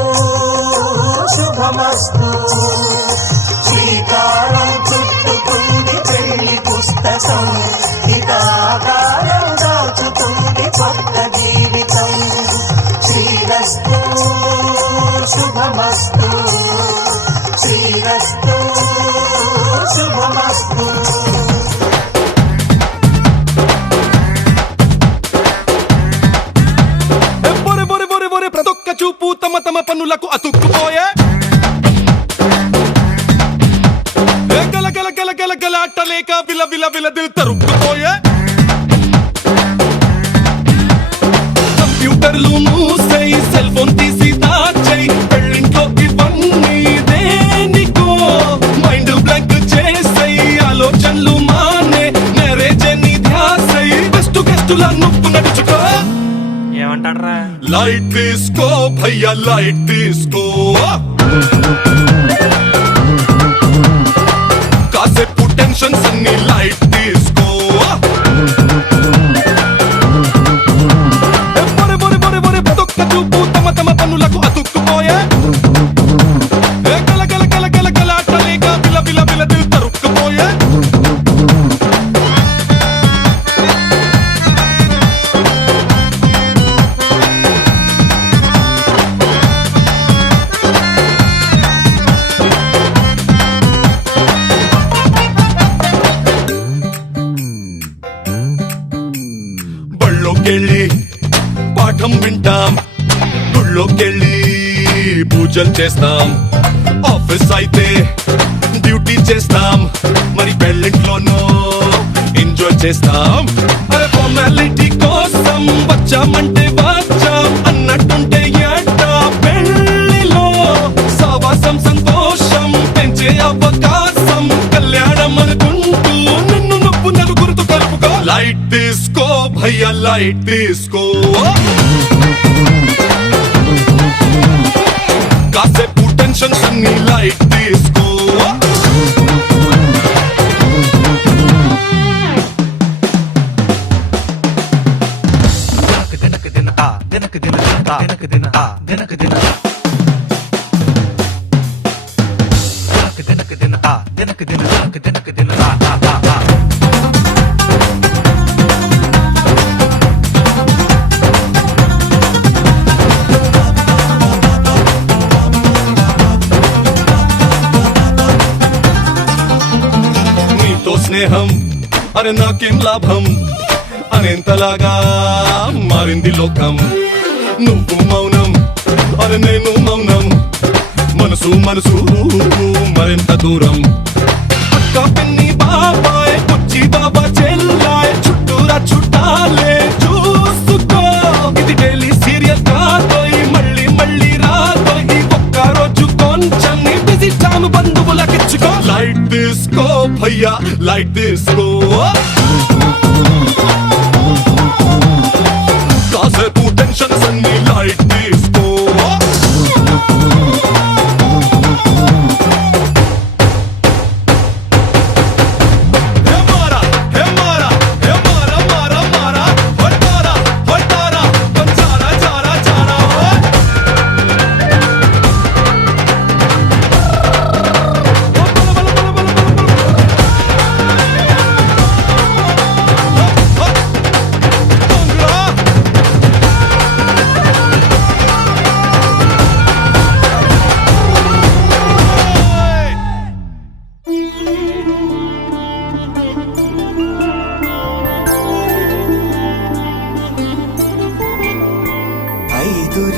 శుభమస్తు. శ్రీకారం చుట్టుకుంది పెళ్లి పుస్తకం, ఇక ఆకారం దాచుతుంది కొత్త జీవితం. శ్రీరస్తు శుభమస్తు, శ్రీరస్తు శుభమస్తు. ప్రతొక్క చూపు తమ తమ పన్నులకు అతుక్కుపోయే, గల గల గల గల గల అట్టలేక విల విల విల దిల్ తరుక్కుపోయే. కంప్యూటర్లు మూసై సెల్ ఫోన్ తీసి దాచై, పెళ్ళింట్లో ఇవన్నీ దేనికో మైండ్ బ్లాంక్ చేసై, ఆలోచనలు మానే మ్యారేజ్ ని ధ్యాసై, బెస్ట్ గెస్టుల నొప్పు నడుచుకో. ఏమంటాడ్రా? లైట్ తీసుకో భయ్యా లైట్ తీసుకో, కాసేపు టెన్షన్స్ అన్ని లైట్ తీసుకో. ప్రతొక్క చూపు తమ తమ పన్నులకు అతుక్కుపోయే, గల గల గల గల గల అట్టలేక విల విల విల దిల్ తరుక్కుపోయే. బళ్ళోకెళ్ళి పాఠం వింటాం, గుళ్ళోకెళ్ళి పూజలు చేస్తాం, ఆఫీస్ అయితే డ్యూటీ చేస్తాం, మరి పెళ్ళింట్లోనూ ఎంజాయ్ చేస్తాం. అరే ఫార్మాలిటీ కోసం వచ్చామంటే వచ్చాం అన్నట్టుంటే ఏటా పెళ్ళిలో సావాసం సంతోషం పెంచే అవకాశం, కళ్యాణం అనుకుంటూ నిన్ను నొప్పు నలుగురితో కలుపుకో. లైట్ తీసుకో భయ్యా లైట్ తీసుకో, కాసేపు టెన్షన్స్ అన్ని లైట్ తీసుకో. నీతో స్నేహం అరే నాకేం లాభం అనేంతలాగా మారింది లోకం. నువ్వు మౌనం అరే నేను మౌనం, మనసు మనసు మరింత దూరం. అక్క పిన్ని బాబాయ్ బుజ్జి బాబా చెల్లాయ్ చుట్టూరా చుట్టాలే చూసుకో. ఇది డైలీ సీరియల్ కాదోయ్, మళ్ళీ మళ్ళీ రాదోయ్, ఒక్క రోజు కొంచెం బిజీ టైం బంధువులకిచ్చుకో. లైట్ తీసుకో భయ్యా లైట్ తీసుకో, కాసేపు టెన్షన్స్ అన్ని లైట్ తీసుకో.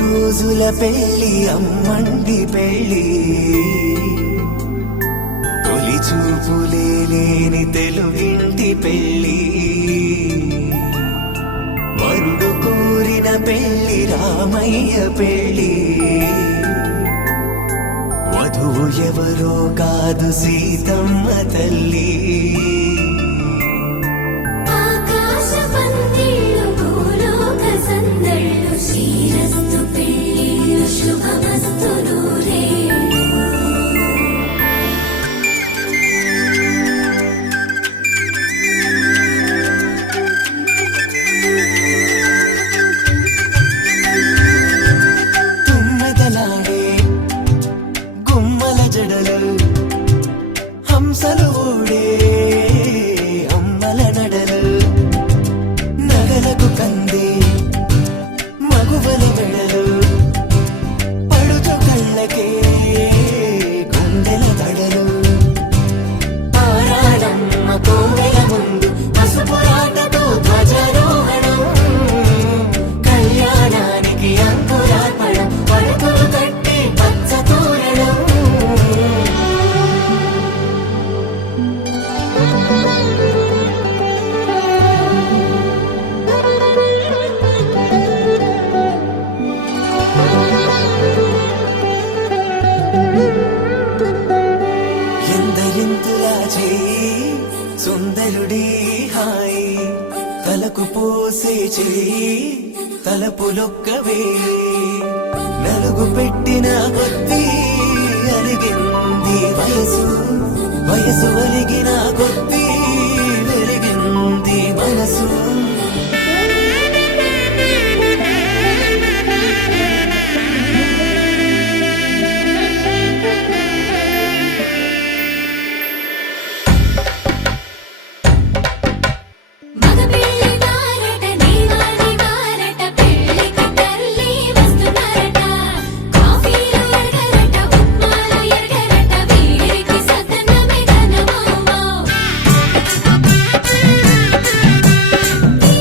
రోజుల పెళ్లి అమ్మండి పెళ్లి, తొలి చూపులే లేని తెలుగింటి పెళ్లి, వరుడు కోరిన పెళ్లి రామయ్య పెళ్లి, వధువు ఎవరో కాదు సీతమ్మ తల్లి. ఆకాశ పందిళ్ళు భూలోక సందళ్ళు శ్రీరస్తు పెళ్ళిళ్ళు శుభమస్తు నూరేళ్ళు. తుమ్మెదలాడే గుమ్మల జడలు హంసలు ఊడే అమ్మల నడలు నగలకు కంది మగువల మెడలు పడుచు కళ్ళకే గుండెల తడలు ఆరాడమ్మ కోవెల ముందు పసుపురాటతో ధ్వజారోహణం కళ్యాణానికి అంకురార్పణం పలుకులు కట్టి పచ్చ తోరణం. ఎందరింతులా చేయి సుందరుడి హాయి తలకు పోసే చేయి తలపులొక్కవే నలుగు పెట్టిన కొద్దీ అలిగింది వయసు వయసు ఒలిగిన కొద్దీ వెలిగింది మనసు. మగ పెళ్ళి వారట నీవాని వారట పెళ్ళికి తల్లి వస్తున్నారట. కాఫీలు అడగరట ఉప్మాలు ఎరగరట వీరికి సద్దన్నమే ఘనమౌమౌ. ఈ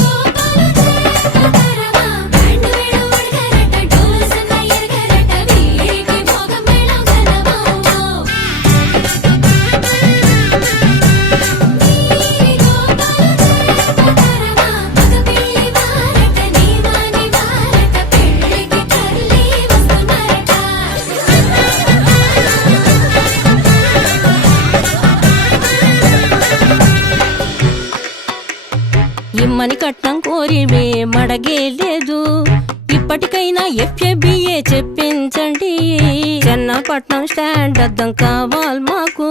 గోపాలు చేరతరమా బ్యాండ్ మేళం అడగరట డోలు సన్న ఎరగరట వీరికి భోగం మేళం ఘనమౌమౌ. ఇమ్మని కట్నం కోరివే మడగే లేదు, ఇప్పటికైనా ఎఫ్ఏబిఏ చెప్పించండి. చెన్నపట్నం స్టాండ్ అద్దం కావాలి మాకు,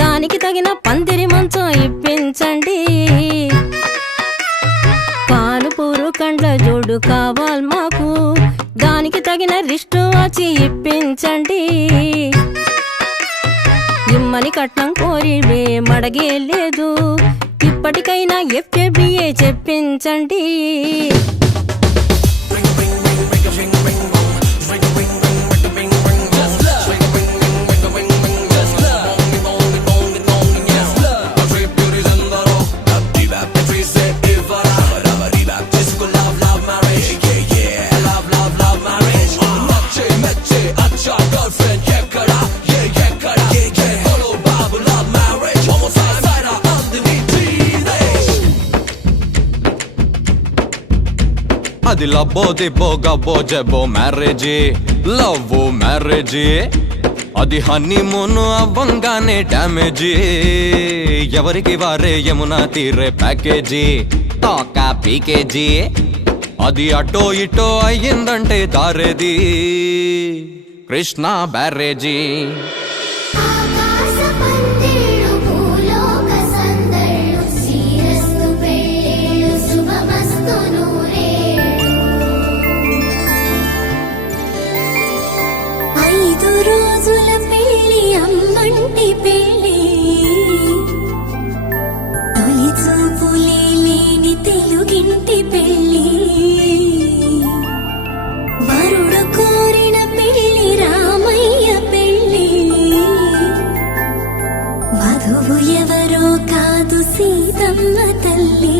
దానికి తగిన పందిరి మంచం ఇప్పించండి. పానుపూరు కండ్ల జోడు కావాలి మాకు, దానికి తగిన రిస్టు వాచి ఇప్పించండి. ఇమ్మని కట్నం కోరివే మడగే లేదు, ఇప్పటికైనా ఎఫ్ఏబిఏ చెప్పించండి. అది లబ్బో దిబ్బో గబ్బో జబ్బో మ్యారేజీ లవ్ మ్యారేజీ, అది హనీమూన్ అవ్వంగానే డ్యామేజీ. ఎవరికి వారే యమునా తీరే ప్యాకేజీ తాకా పీకేజీ, అది అటో ఇటో అయ్యిందంటే దారేది కృష్ణా బ్యారేజీ. ఆకాశ పందిళ్ళు భూలోక సందళ్ళు శ్రీరస్తు పెళ్ళిళ్ళు శుభమస్తు నూరేళ్ళు. 5 రోజుల పెళ్ళి అమ్మంటి పెళ్ళి, తొలి చూపులే లేని తెలుగింటి పెళ్ళి. వరుడు కోరిన పెళ్ళి రామయ్య పెళ్ళి, వధువు ఎవరో కాదు సీతమ్మ తల్లి.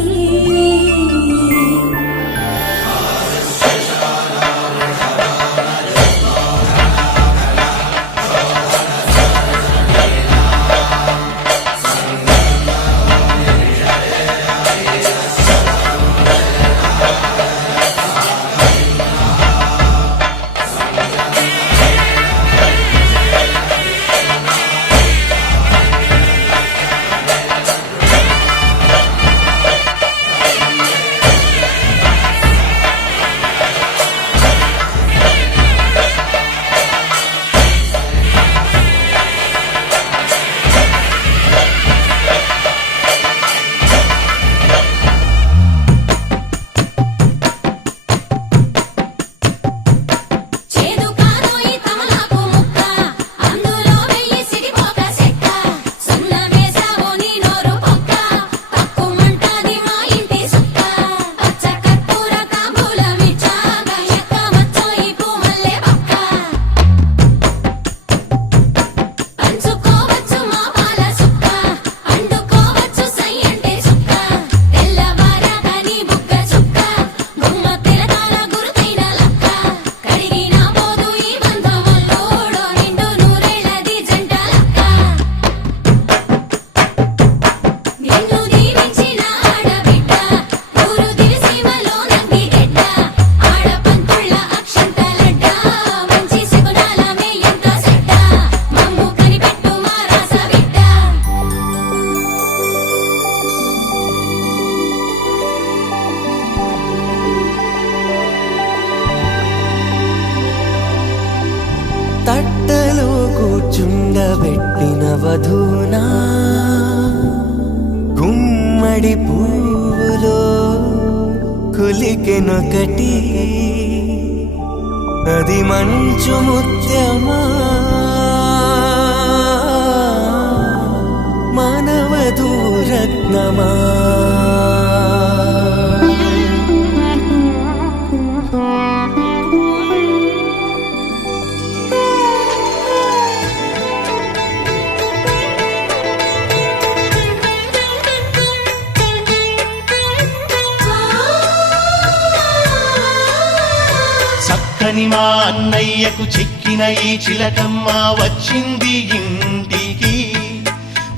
కూర్చుండబెట్టిన వధూనా గుమ్మడి పువ్వులో కులికెనొకటి అది మంచు ముత్యమా మానవధూరత్నమా చక్కని మా అన్నయ్యకు చిక్కిన ఈ చిలకమ్మ వచ్చింది ఇంటికి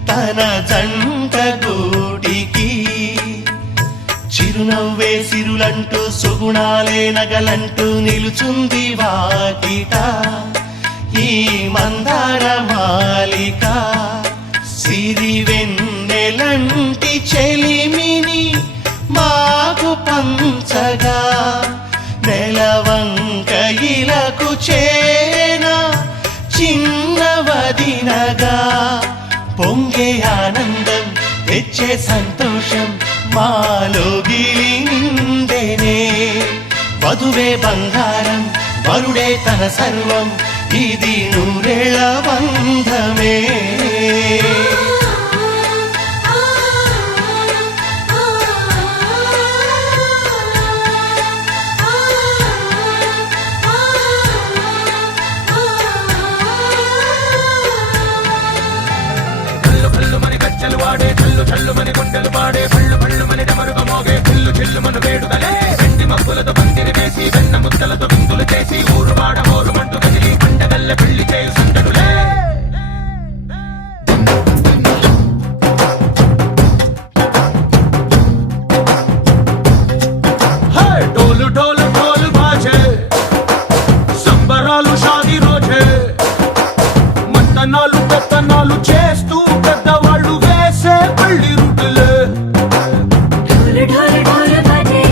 తన జంట గూటికి చిరునవ్వే సిరులంటూ సుగుణాలే నగలంటూ నిలుచుంది వాకిట ఈ మందార మాలిక సిరి వెన్నెలంటి చెలిమిని మాకు పంచగా నెలవంక ఇలకు చేన చిన్నవదినగా పొంగే ఆనందం తెచ్చే సంతోషం మాలో గిలి నిండెనే వధువే బంగారం వరుడే తన సర్వం ఇది నూరేళ్ల బంధమే చల్లు చల్లు మని గుండెలు పాడే పళ్ళు పళ్ళు మని డమరుగ మోగే చిల్లు చిల్లు మన వేడుదలే వెండి మబ్బులతో పందిరి వేసి వెన్న ముద్దలతో విందులు చేసి ఊరు వాడ మోరు మంటు కదిలి పండగల్ల పెళ్లి చేయు సందడులే డోలు డోలు డోలు బాజే సంబరాలు షాదీ రోజే మంతనాలు పెత్తనాలు చేస్తూ పెద్దవాళ్ళు వేసే పళ్ళి రుటులే ఢోలు ఢోలు ఢోలు బాజే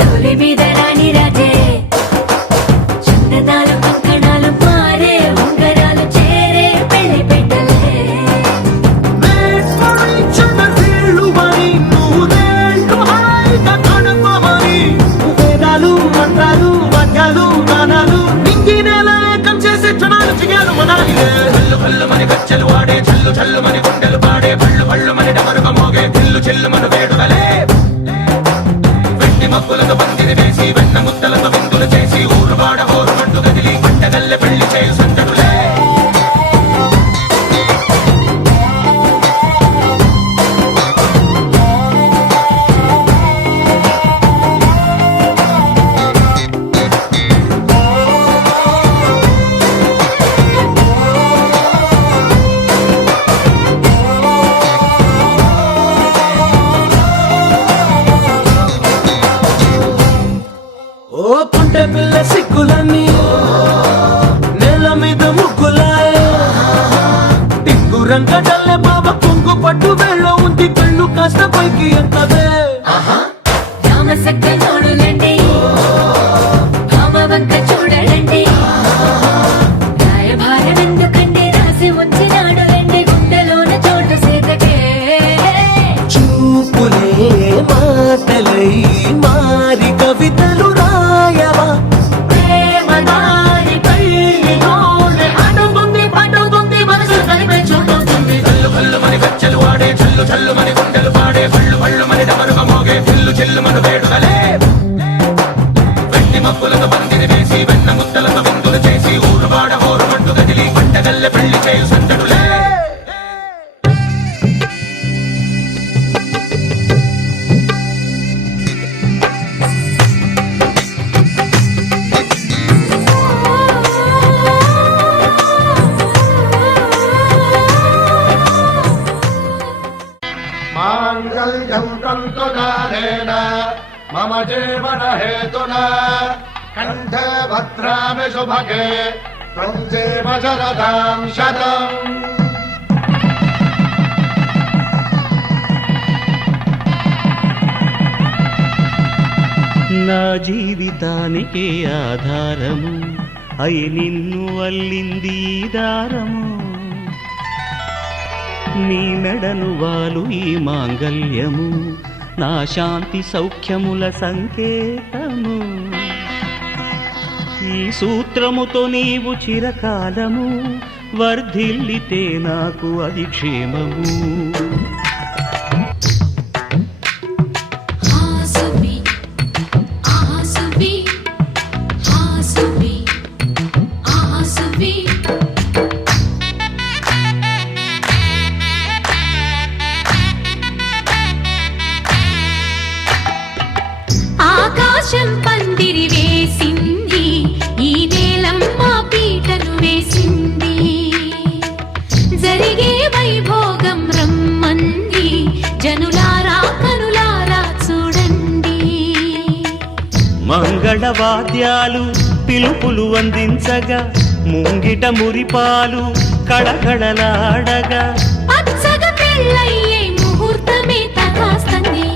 ఢోలి మీద రాణి రాజే చందనాలు కంకణాలు మారే ఉంగరాలు చేరే పెళ్లి పెట్టలే వీళ్ళు మరి నూరేళ్ళు హాయిగా గడపమని వేదాలు మంత్రాలు వాద్యాలు గానాలు నింగినేల ఏకం చేసే క్షణాలు చిగాలు మనాలి చల్లు చల్లు మని గజ్జలు వాడే చల్లు చల్లు మని గుండెలు పాడే పళ్ళు పళ్ళు మని డమరుగ మోగే చిల్లు చిల్లు మన వేడుదలే వెండి మబ్బులతో పందిరి వేసి వెన్న ముద్దలతో విందులు చేసి ఊరు వాడ హోరు మంటు కదిలి పంటగల్లె పెళ్లి చేయు సందడులే ఓ పుంటె పిల్ల సిక్కులన్నీ నేల మీద ముగ్గులాయ టింగు రంగడల్లె బాబ కొంగు పట్టు వెళ్ళ ఉంది కళ్ళు కాస్త పైకి ఎత్తదే రామసక్క నోడులండి భామ వంక చూడలండి రాయభారం ఎందుకండి రాసి ఉంచినాడు రండి గుండెలోన చోటు సీతకే చూపులే మాటలై మారి కవితలు రాయవా ప్రేమ దారి పెళ్లిలోనే అడుగుంది పడుతుంది మనసు కలిపే చూడుతుంది చల్లు చల్లు మని గజ్జలు వాడే చల్లు చల్లు మని గుండెలు పాడే పళ్ళు పళ్ళు మని డమరుగ మోగే చిల్లు చిల్లు మన వేడుదలే వెండి మబ్బులతో పందిరి వేసి వెన్న ముద్దలతో విందులు చేసి ఊరు వాడ హోరు మంటు కదిలి పంటగల్లె పెళ్లి చేయు సందడులే మాంగళ్యం తంతునానేన మమ జీవన హేతునా కంఠే భద్రామి శుభగే త్వం జీవ శరదాం శతం నా జీవితానికి ఆధారము అయి నిన్ను అల్లింది ఈ దారము నీ మెడను వాలు ఈ మాంగల్యము నా శాంతి సౌఖ్యముల సంకేతము ఈ సూత్రముతో నీవు చిరకాలము వర్ధిల్లితే నాకు అది క్షేమము ఆసుబి ఆసుబి ఆసుబి ఆసుబి ఆకాశం పందిరి వేసింది ఈ నేలమ్మ పీటను వేసింది జరిగే వైభోగం రమ్మంది జనులారా కనులారా చూడండి మంగళవాద్యాలు పిలుపులు అందించగా ముంగిట మురిపాలు కళకళలాడగా పచ్చగా పెళ్ళయ్యే ముహూర్తమే తగాస్తంది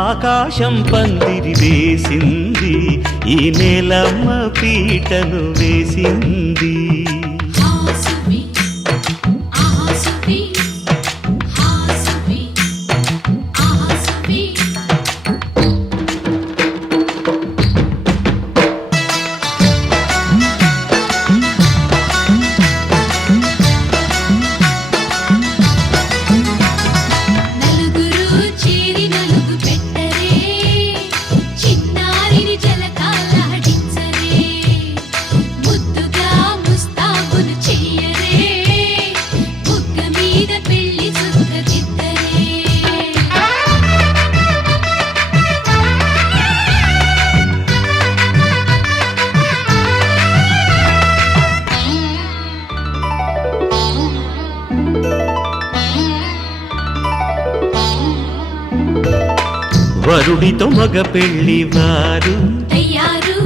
ఆకాశం పందిరి వేసింది ఈ నేలమ్మ పీటను వేసింది ఆసుబి ఆసుబి ఆసుబి ఆసుబి నలుగురు చేరి నలుగు పెట్టరే చిన్నారిని జలకాలాడించరే ముద్దుగా ముస్తాబులు చెయ్యరే బుగ్గ మీద పెళ్లి చుక్క దిద్దరే వరుడితో మగ పెళ్లి వారు తయ్యారు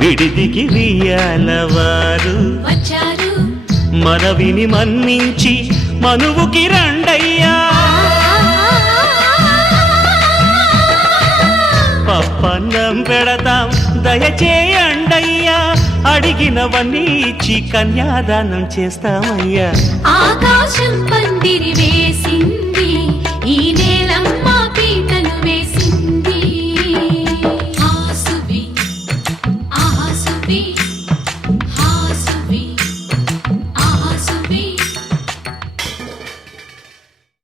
విడిదికి వియ్యాలవారు వచ్చారు మనవిని మన్నించి మనువుకి రండయ్యా పప్పన్నం పెడతాం దయచేయండయ్యా అడిగినవన్నీ ఇచ్చి కన్యాదానం చేస్తామయ్యా ఆకాశం పందిరి వేసింది ఈ నేల